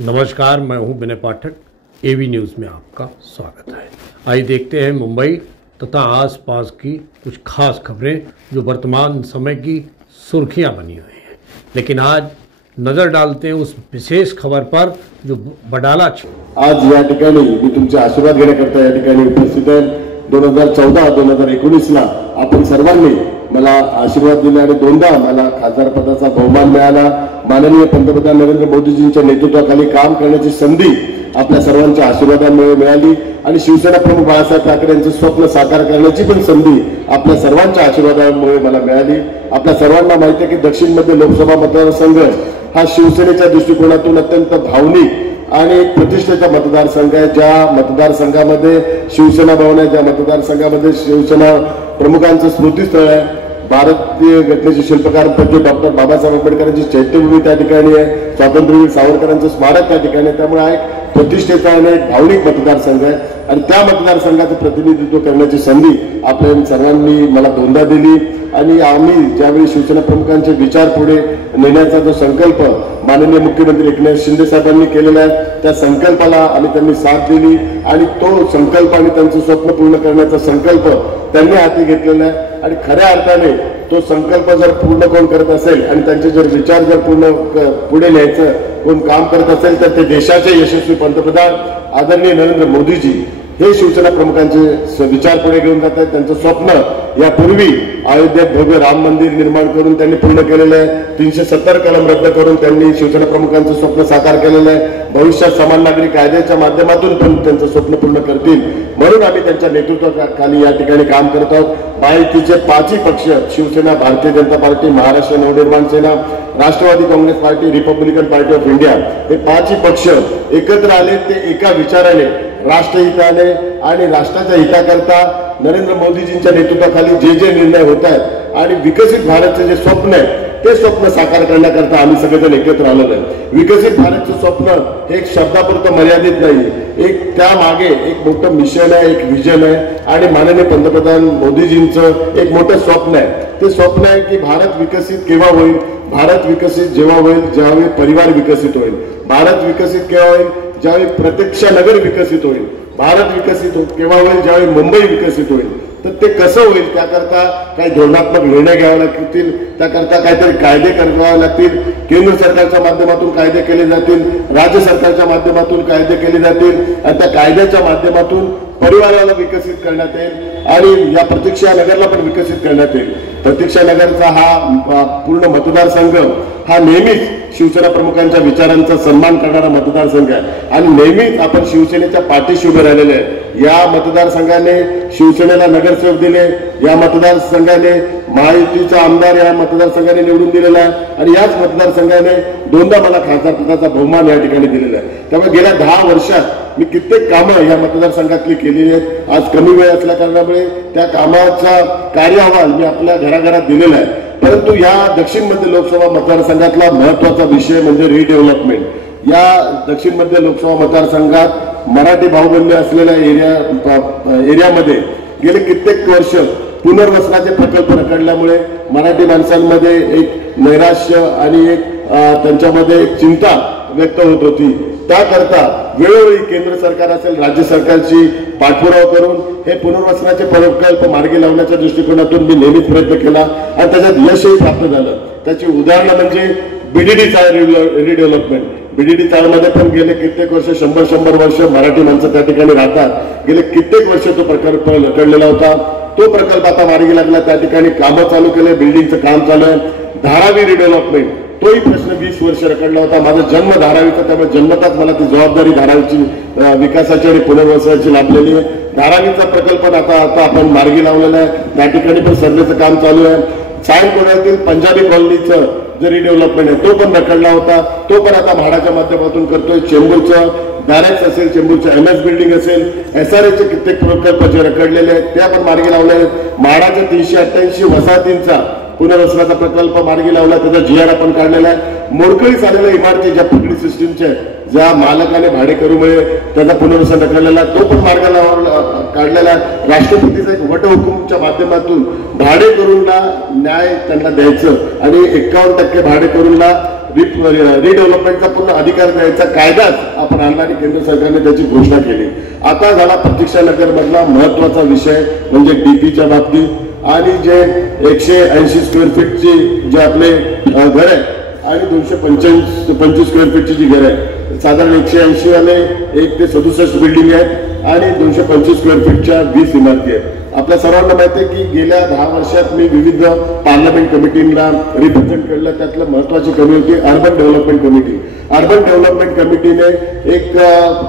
नमस्कार, मैं हूं विनय पाठक। एवी न्यूज़ में आपका स्वागत है। आइए देखते हैं मुंबई तथा आसपास की कुछ खास खबरें जो वर्तमान समय की सुर्खियां बनी हुई हैं। लेकिन आज नज़र डालते हैं उस विशेष खबर पर जो बडाला आज या ठिकाणी मी तुमचे आशीर्वाद घेण्याकरता या ठिकाणी उपस्थित आहे। 2014-2019 ला आपण सर्वांनी मला आशीर्वाद दिले आणि दोनदा मला खासदार पदाचा बहुमान मिळाला। माननीय पंतप्रधान नरेंद्र मोदीजींच्या नेतृत्वाखाली काम करण्याची संधी आपल्या सर्वांच्या आशीर्वादामुळे मिळाली आणि शिवसेना प्रमुख बाळासाहेब ठाकरे यांचे स्वप्न साकार करण्याची पण संधी आपल्या सर्वांच्या आशीर्वादामुळे मला मिळाली। आपल्या सर्वांना माहिती आहे की दक्षिण मध्य लोकसभा मतदारसंघ हा शिवसेनेच्या दृष्टिकोनातून अत्यंत भावनिक आणि प्रतिष्ठेचा मतदारसंघ आहे। ज्या मतदारसंघामध्ये शिवसेना भवन आहे, ज्या मतदारसंघामध्ये शिवसेना प्रमुखांचं स्मृतीस्थळ आहे, भारतीय घटनेचे शिल्पकार डॉक्टर बाबासाहेब आंबेडकरांची चैत्यभूमी त्या ठिकाणी आहे, स्वातंत्र्यवीर सावरकरांचं स्मारक त्या ठिकाणी आहे। त्यामुळे हा एक प्रतिष्ठेचा आणि एक भावनिक मतदारसंघ आहे आणि त्या मतदारसंघाचं प्रतिनिधित्व करण्याची संधी आपल्या सर्वांनी मला दोनदा दिली आणि आम्ही ज्यावेळी शिवसेना प्रमुखांचे विचार पुढे नेण्याचा जो संकल्प माननीय मुख्यमंत्री एकनाथ शिंदे साहेबांनी केलेला आहे, त्या संकल्पाला आम्ही त्यांनी साथ दिली आणि तो संकल्प आणि त्यांचं स्वप्न पूर्ण करण्याचा संकल्प त्यांनी हाती घेतलेला आहे आणि खऱ्या अर्थाने तो संकल्प जर पूर्ण कोण करत असेल आणि त्यांचे जर विचार जर पूर्ण पुढे न्यायचं कोण काम करत असेल तर ते देशाचे यशस्वी पंतप्रधान आदरणीय नरेंद्र मोदीजी हे शिवसेना प्रमुखांचे विचार पुढे घेऊन जात आहेत। त्यांचं स्वप्न यापूर्वी अयोध्येत भव्य राम मंदिर निर्माण करून त्यांनी पूर्ण केलेलं आहे। 370 कलम रद्द करून त्यांनी शिवसेना प्रमुखांचं स्वप्न साकार केलेलं आहे। भविष्यात समान नागरी कायद्याच्या माध्यमातून पण त्यांचं स्वप्न पूर्ण करतील म्हणून आम्ही त्यांच्या नेतृत्वाखाली या ठिकाणी काम करत आहोत। महायुतीचे 5ही पक्ष Shiv Sena, Bharatiya Janata party, Maharashtra Navnirman Sena, Rashtravadi Congress party, Republican party of India हे 5ही पक्ष एकत्र आले। ते एका विचाराने राष्ट्रहिताने आणि राष्ट्राच्या हिताकरता नरेंद्र मोदीजींच्या नेतृत्वाखाली जे निर्णय होत आहेत आणि विकसित भारतचे जे स्वप्न आहे ते स्वप्न साकार करण्याकरता आम्ही सगळेजण एकत्र आलेलो आहे। विकसित भारतचं स्वप्न हे एक शब्दापुरतं मर्यादित नाही, एक त्यामागे एक मोठं मिशन आहे, एक विजन आहे आणि माननीय पंतप्रधान मोदीजींचं एक मोठं स्वप्न आहे। ते स्वप्न आहे की भारत विकसित केव्हा होईल? भारत विकसित जेव्हा होईल ज्यावेळी परिवार विकसित होईल। भारत विकसित केव्हा होईल? ज्यावेळी प्रत्यक्ष नगर विकसित होईल। भारत विकसित केव्हा होईल? ज्यावेळी मुंबई विकसित होईल। तर ते कसं होईल त्याकरता काही धोरणात्मक निर्णय घ्यावे लागतील, त्याकरता काहीतरी कायदे करावे लागतील। केंद्र सरकारच्या माध्यमातून कायदे केले जातील, राज्य सरकारच्या माध्यमातून कायदे केले जातील आणि त्या कायद्याच्या माध्यमातून परिवाराला विकसित करण्यात येईल आणि या प्रतीक्षा नगरला पण विकसित करण्यात येईल। प्रतीक्षा नगरचा हा पूर्ण मतदारसंघ हा नेहमीच शिवसेना प्रमुखांच्या विचारांचा सन्मान करणारा मतदारसंघ आहे आणि नेहमीच आपण शिवसेनेच्या पाठीशी उभे राहिलेले आहे। या मतदारसंघाने शिवसेनेला नगरसेवक दिले, या मतदारसंघाने महायुतीचा आमदार या मतदारसंघाने निवडून दिलेला आहे आणि याच मतदारसंघाने दोनदा मला खासदार पदाचा बहुमान या ठिकाणी दिलेला आहे। त्यामुळे गेल्या 10 वर्षात मी कित्येक कामं या मतदारसंघातली केलेली आहेत। आज कमी वेळ असल्या कारणामुळे त्या कामाचा कार्य मी आपल्या घराघरात दिलेला आहे। परंतु या दक्षिण मध्य लोकसभा मतदारसंघातला महत्वाचा विषय म्हणजे रिडेव्हलपमेंट। या दक्षिण मध्य लोकसभा मतदारसंघात मराठी बाहुबल्य असलेल्या एरियामध्ये गेले कित्येक वर्ष पुनर्वसनाचे प्रकल्प रखडल्यामुळे मराठी माणसांमध्ये एक नैराश्य आणि एक त्यांच्यामध्ये एक चिंता व्यक्त होत होती। त्याकरता वेळोवेळी केंद्र सरकार असेल, राज्य सरकारची पाठपुरावा करून हे पुनर्वसनाचे प्रकल्प मार्गी लावण्याच्या दृष्टिकोनातून मी नेहमीच प्रयत्न केला आणि त्याच्यात यशही प्राप्त झालं। त्याची उदाहरणं म्हणजे बीडीडी चाळ रिडेव्हलपमेंट। बीडीडी चाळमध्ये पण गेले कित्येक वर्ष 100 वर्ष मराठी माणसं त्या ठिकाणी राहतात। गेले कित्येक वर्ष तो प्रकल्प रखडलेला होता, तो प्रकल्प आता मार्गी लागला। त्या ठिकाणी कामं चालू केले, बिल्डिंगचं काम चालू आहे। धारावी रिडेव्हलपमेंट तोही प्रश्न 20 वर्ष रखडला होता। माझा जन्म धारावीचा, त्यामुळे जन्मताच मला ती जबाबदारी धारावीची विकासाची आणि पुनर्वसनाची लाभलेली आहे। धारावीचा प्रकल्प आता आपण मार्गी लावलेला आहे, त्या ठिकाणी पण सर्वेचं काम चालू आहे। सायन कोळ्यातील पंजाबी कॉलनीचं जे रिडेव्हलपमेंट आहे तो पण रखडला होता, तो पण आता म्हाडाच्या माध्यमातून करतोय। चेंबूरचं बॅरेक्स असेल, चेंबूरचं MS बिल्डिंग असेल, SRAचे कित्येक प्रकल्प जे रखडलेले आहेत ते आपण मार्गी लावले आहेत। म्हाडाच्या 388 वसाहतींचा पुनर्वसनाचा प्रकल्प मार्गी लावला, त्याचा GR आपण काढलेला आहे। मोडकळीस आलेल्या इमारती ज्या पकडी सिस्टीमच्या ज्या मालकाने भाडेकरूमुळे त्याचा पुनर्वसन रखडलेला तो पण मार्गाला काढलेला आहे। राष्ट्रपतीचा एक वटहुकूमच्या माध्यमातून भाडेकरूंना न्याय त्यांना द्यायचं आणि 51% भाडेकरूंना रिडेव्हलपमेंटचा पूर्ण अधिकार द्यायचा कायदाच आपण आणला आणि केंद्र सरकारने त्याची घोषणा केली. आता झाला प्रतीक्षानगर मधला महत्वाचा विषय म्हणजे डीपीच्या बाबतीत आणि जे 180 स्क्वेअर फीटची जे आपले घर आहे आणि 225 स्क्वेअर फीटची जी घर आहे, साधारण 180 वाले 1 ते 67 बिल्डिंग आहेत आणि 225 स्क्वेअर फीटच्या 20 इमारती आहेत. आपल्या सर्वांना माहिती आहे की गेल्या 10 वर्षात मी विविध पार्लमेंट कमिटींना रिप्रेझेंट केलं. त्यातलं महत्वाची committee urban development committee. Urban development कमिटीने एक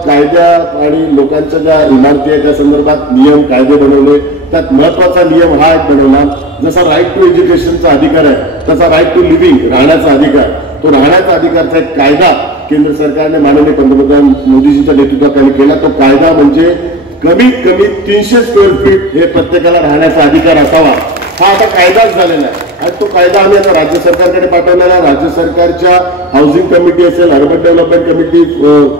कायद्या आणि लोकांच्या ज्या इमारती आहेत त्या संदर्भात नियम कायदे बनवले. त्यात महत्वाचा नियम हा एक बनवला, जसा राईट टू एज्युकेशनचा अधिकार आहे तसा राईट टू लिव्हिंग राहण्याचा अधिकार, तो राहण्याचा अधिकारचा एक कायदा केंद्र सरकारने माननीय पंतप्रधान मोदीजींच्या नेतृत्वाखाली केला. तो कायदा म्हणजे कमीत कमी 300 स्क्वेअर फीट हे प्रत्येकाला राहण्याचा अधिकार असावा, हा आता कायदाच झालेला आहे. आणि तो कायदा आम्ही आता राज्य सरकारकडे पाठवलेला. राज्य सरकारच्या हाऊसिंग कमिटी असेल, अर्बन डेव्हलपमेंट कमिटी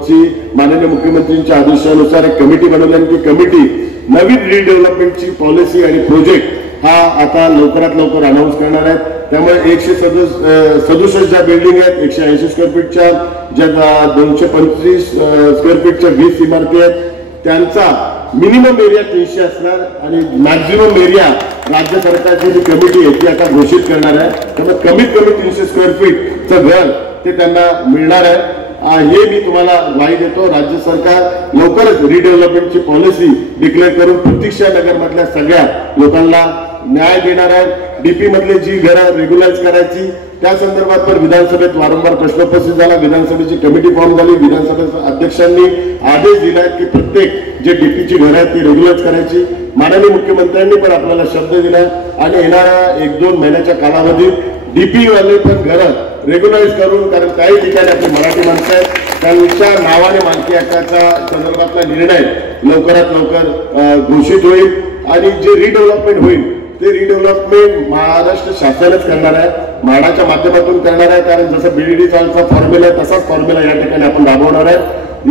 ची माननीय मुख्यमंत्र्यांच्या आदेशानुसार एक कमिटी बनवली आणि ती कमिटी नवीन रिडेव्हलपमेंटची पॉलिसी आणि प्रोजेक्ट हा आता लवकरात लवकर अनाऊन्स करणार आहेत. त्यामुळे 167 ज्या बिल्डिंग आहेत, 180 स्क्वेअर फीटच्या ज्या 225 स्क्वेअर फीटच्या 20 इमारती आहेत, त्यांचा मिनिमम एरिया 300 असणार आणि मॅक्झिमम एरिया राज्य सरकारची जी कमिटी आहे ती आता घोषित करणार आहे. त्यामुळे कमीत कमी 300 स्क्वेअर फीटचं घर ते त्यांना मिळणार आहे. हे मी तुम्हाला ग्वाही देतो. राज्य सरकार लवकरच रिडेव्हलपमेंटची पॉलिसी डिक्लेअर करून प्रतीक्षानगर मधल्या सगळ्या लोकांना न्याय देणार आहे. डीपी मधली जी घरं रेग्युलाइज करायची त्या संदर्भात पण विधानसभेत वारंवार प्रश्न उपस्थित झाला. विधानसभेची कमिटी फॉर्म झाली. विधानसभेच्या अध्यक्षांनी आदेश दिलाय की प्रत्येक जे डीपीची घरं आहेत ती रेग्युलाइज करायची. माननीय मुख्यमंत्र्यांनी पण आपल्याला शब्द दिलाय आणि येणाऱ्या 1-2 महिन्याच्या कालावधीत डीपी वाले पण घरं रेग्युलाइज करून, कारण काही ठिकाणी आपली मराठी माणसं आहेत त्यांच्या नावाने मालकी हक्काच्या संदर्भातला निर्णय लवकरात लवकर घोषित होईल आणि जे रिडेव्हलपमेंट होईल ते रिडेव्हलपमेंट महाराष्ट्र शासनच करणार आहे, म्हाडाच्या माध्यमातून करणार आहे. कारण जसं बीडीडीचा फॉर्म्युला आहे तसाच फॉर्म्युला या ठिकाणी आपण राबवणार आहे.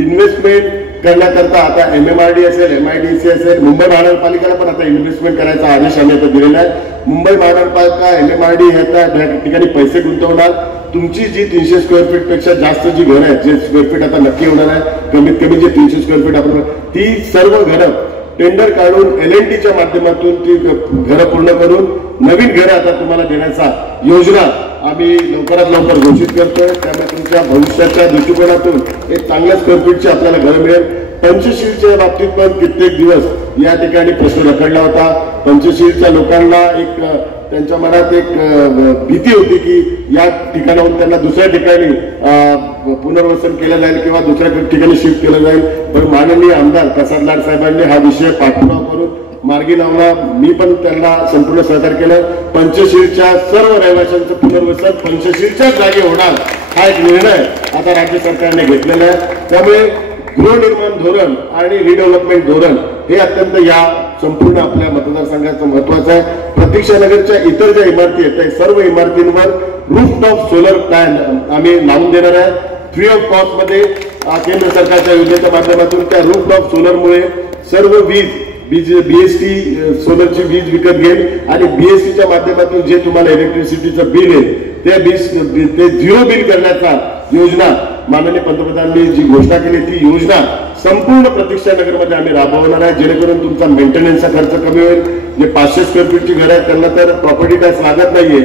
इन्व्हेस्टमेंट करण्याकरता आता MMRD असेल, MIDC असेल, मुंबई महानगरपालिकेला पण आता इन्व्हेस्टमेंट करायचा आदेश आम्ही आता दिलेला आहे. मुंबई महानगरपालिका MMRD ह्या ठिकाणी पैसे गुंतवणार. तुमची जी 300 स्क्वेअर फीट पेक्षा जास्त जी घरं आहेत, जे स्क्वेअर फीट आता नक्की होणार आहे, कमीत कमी जे 300 स्क्वेअर फीट आपण ती सर्व घरं टेंडर काढून LNTच्या माध्यमातून ती घरं पूर्ण करून नवीन घरं आता तुम्हाला देण्याचा योजना आम्ही लवकरात लवकर घोषित करतोय. त्यामुळे तुमच्या भविष्याच्या दृष्टिकोनातून एक चांगल्या स्क्वेअर फीटची आपल्याला घरं मिळेल. पंचशीलच्या बाबतीत पण कित्येक दिवस या ठिकाणी प्रश्न रखडला होता. पंचशीलच्या लोकांना एक त्यांच्या मनात एक भीती होती की या ठिकाणाहून त्यांना दुसऱ्या ठिकाणी पुनर्वसन केलं जाईल किंवा दुसऱ्या ठिकाणी शिफ्ट केलं जाईल. पण माननीय आमदार प्रसाद लाड साहेबांनी हा विषय पाठपुरावा करून मार्गी लावला. मी पण त्यांना संपूर्ण सहकार्य केलं. पंचशीलच्या सर्व रहिवाशांचं पुनर्वसन पंचशीलच्याच जागी होणार हा एक निर्णय आता राज्य सरकारने घेतलेला आहे. त्यामुळे गृहनिर्माण धोरण आणि रिडेव्हलपमेंट धोरण हे अत्यंत या संपूर्ण आपल्या मतदारसंघाचं महत्वाचं आहे. प्रतीक्षानगरच्या इतर ज्या इमारती आहेत त्या सर्व इमारतींवर रूफटॉप सोलर प्लॅन आम्ही लावून देणार आहे. फ्री ऑफ कॉस्ट मध्ये केंद्र सरकारच्या योजनेच्या माध्यमातून त्या रूफटॉप सोलरमुळे सर्व BST सोलरची वीज विकत घेईल आणि BSTच्या माध्यमातून जे तुम्हाला इलेक्ट्रिसिटीचं बिल आहे ते 0 बिल करण्याचा योजना माननीय पंतप्रधानांनी जी घोषणा केली ती योजना संपूर्ण प्रतीक्षानगरमध्ये आम्ही राबवणार आहे. जेणेकरून तुमचा मेंटेनन्सचा खर्च कमी होईल. जे 500 स्क्वेअर फीटची घरं आहेत त्यांना तर प्रॉपर्टी टॅक्स लागत नाहीये.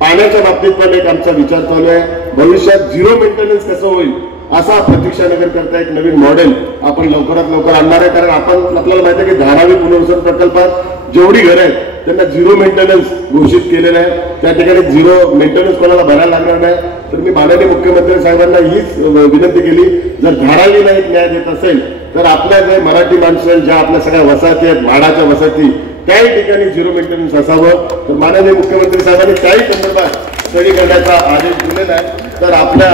पाण्याच्या बाबतीत पण एक आमचा विचार चालू आहे. भविष्यात 0 मेंटेनन्स कसं होईल असा प्रतीक्षानगर करता एक नवीन मॉडेल आपण लवकरात लवकर आणणार आहे. कारण आपल्याला माहिती आहे की धारावी पुनर्वसन प्रकल्पात जेवढी घरं आहेत त्यांना 0 मेंटेनन्स घोषित केलेलं आहे. त्या ठिकाणी 0 मेंटेनन्स कोणाला भरायला लागणार नाही. तर मी माननीय मुख्यमंत्री साहेबांना हीच विनंती केली, जर धारावीला एक न्याय देत असेल तर आपल्या जे मराठी माणसं ज्या आपल्या सगळ्या वसाहती आहेत, म्हाडाच्या वसाहती, त्याही ठिकाणी 0 मेंटेनन्स असावं. तर माननीय मुख्यमंत्री साहेबांनी त्याही संदर्भात स्टडी करण्याचा आदेश दिलेला आहे. तर आपल्या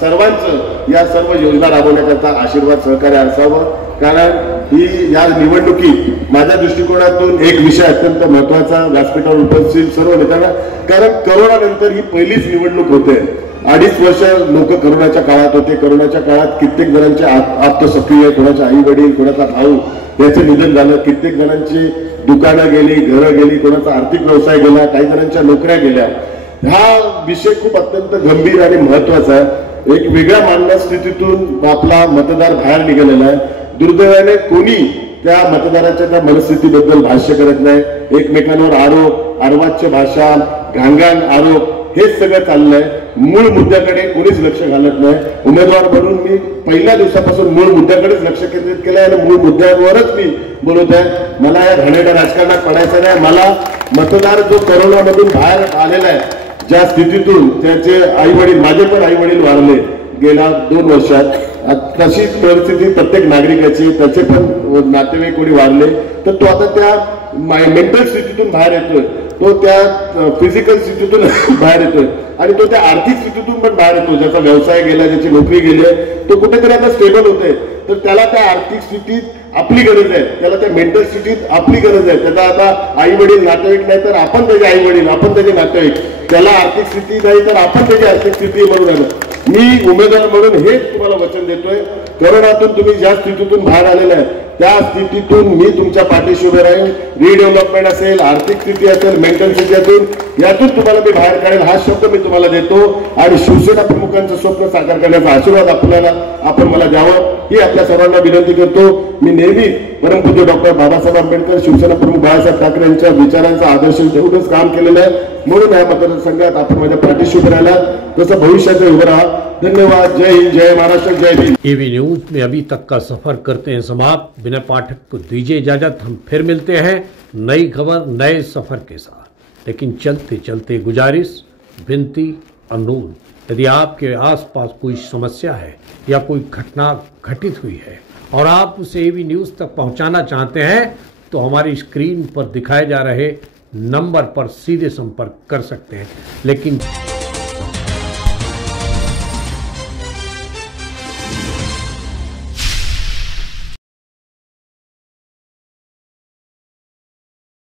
सर्वांचं या सर्व योजना राबवण्याकरता आशीर्वाद सहकार्य असावं. कारण ही या निवडणुकीत माझ्या दृष्टिकोनातून एक विषय अत्यंत महत्वाचा व्यासपीठावर उपस्थित सर्व नेत्यांना, कारण करोनानंतर ही पहिलीच निवडणूक होते. 2.5 वर्ष लोक करोनाच्या काळात होते. करोनाच्या काळात कित्येक जणांचे आत्मसक्रिय, कोणाचे आई वडील, कोणाचा भाऊ याचं निधन झालं. कित्येक जणांची दुकानं गेली, घरं गेली, कोणाचा आर्थिक व्यवसाय गेला, काही जणांच्या नोकऱ्या गेल्या. हा विषय खूप अत्यंत गंभीर आणि महत्वाचा आहे. एक वेगळ्या मानवी स्थितीतून आपला मतदार बाहेर निघालेला आहे. दुर्दैवाने कोणी त्या मतदाराच्या त्या मनस्थितीबद्दल भाष्य करत नाही. एकमेकांवर आरोप, अर्वाच्य भाषा, घांघाण आरोप हेच सगळं चाललंय. मूळ मुद्द्याकडे कोणीच लक्ष घालत नाही. उमेदवार म्हणून मी पहिल्या दिवसापासून मूळ मुद्द्याकडेच लक्ष केंद्रित केलंय आणि मूळ मुद्द्यावरच मी बोलत आहे. मला या घाणेरड्या राजकारणात पडायचं नाही. मला मतदार जो कोरोनामधून बाहेर आलेला आहे, ज्या स्थितीतून त्याचे आई वडील, माझे पण आई वडील वारले गेल्या 2 वर्षात, तशीच परिस्थिती प्रत्येक नागरिकाची, त्याचे पण नातेवाईक कोणी वारले, तर तो आता त्या मेंटल स्थितीतून बाहेर येतोय, तो त्या फिजिकल स्थितीतून बाहेर येतोय आणि तो त्या आर्थिक स्थितीतून पण बाहेर येतो. ज्याचा व्यवसाय गेला, ज्याची नोकरी गेली आहे, तो कुठेतरी आता स्टेबल होतोय. तर त्याला त्या आर्थिक स्थितीत आपली गरज आहे, त्याला त्या मेंटल स्थितीत आपली गरज आहे. त्याचा आता आई वडील नातेवाईक नाही तर आपण त्याचे आई वडील, आपण त्याचे नातेवाईक. त्याला आर्थिक स्थिती नाही तर आपण त्याची आर्थिक स्थिती म्हणून आलो. मी उमेदवार म्हणून हेच तुम्हाला वचन देतोय. कोरोनातून तुम्ही ज्या स्थितीतून बाहेर आलेला आहे, त्या स्थितीतून मी तुमच्या पाठीशी उभे राहीन. रिडेव्हलपमेंट असेल, आर्थिक स्थिती असेल, मेंटल स्थिती असेल, यातून तुम्हाला मी बाहेर काढेल हा शब्द मी तुम्हाला देतो. आणि शिवसेना प्रमुखांचं स्वप्न साकार करण्याचा आशीर्वाद आपण मला द्यावं ही आपल्या सर्वांना विनंती करतो. मी नेहमी परमपूज्य डॉक्टर बाबासाहेब आंबेडकर, शिवसेना प्रमुख बाळासाहेब ठाकरे यांच्या विचारांचा आदर्श ठेवूनच काम केलेलं आहे. म्हणून या मतदारसंघात आपण माझ्या पाठीशी उभे राहिला, तसं भविष्यात उभं राहा. धन्यवाद. जय हिंद, जय महाराष्ट्र, जय भीम. एवी न्यूज में अभी तक का सफर करते हैं समाप्त. बिना पाठक को दीजिए इजाजत. हम फिर मिलते हैं नई खबर, नए सफर के साथ. लेकिन चलते चलते गुजारिश, विनती, अनुरोध, यदि आपके आसपास कोई समस्या है या कोई घटना घटित हुई है और आप उसे एवी न्यूज तक पहुंचाना चाहते हैं, तो हमारी स्क्रीन पर दिखाए जा रहे नंबर पर सीधे संपर्क कर सकते हैं. लेकिन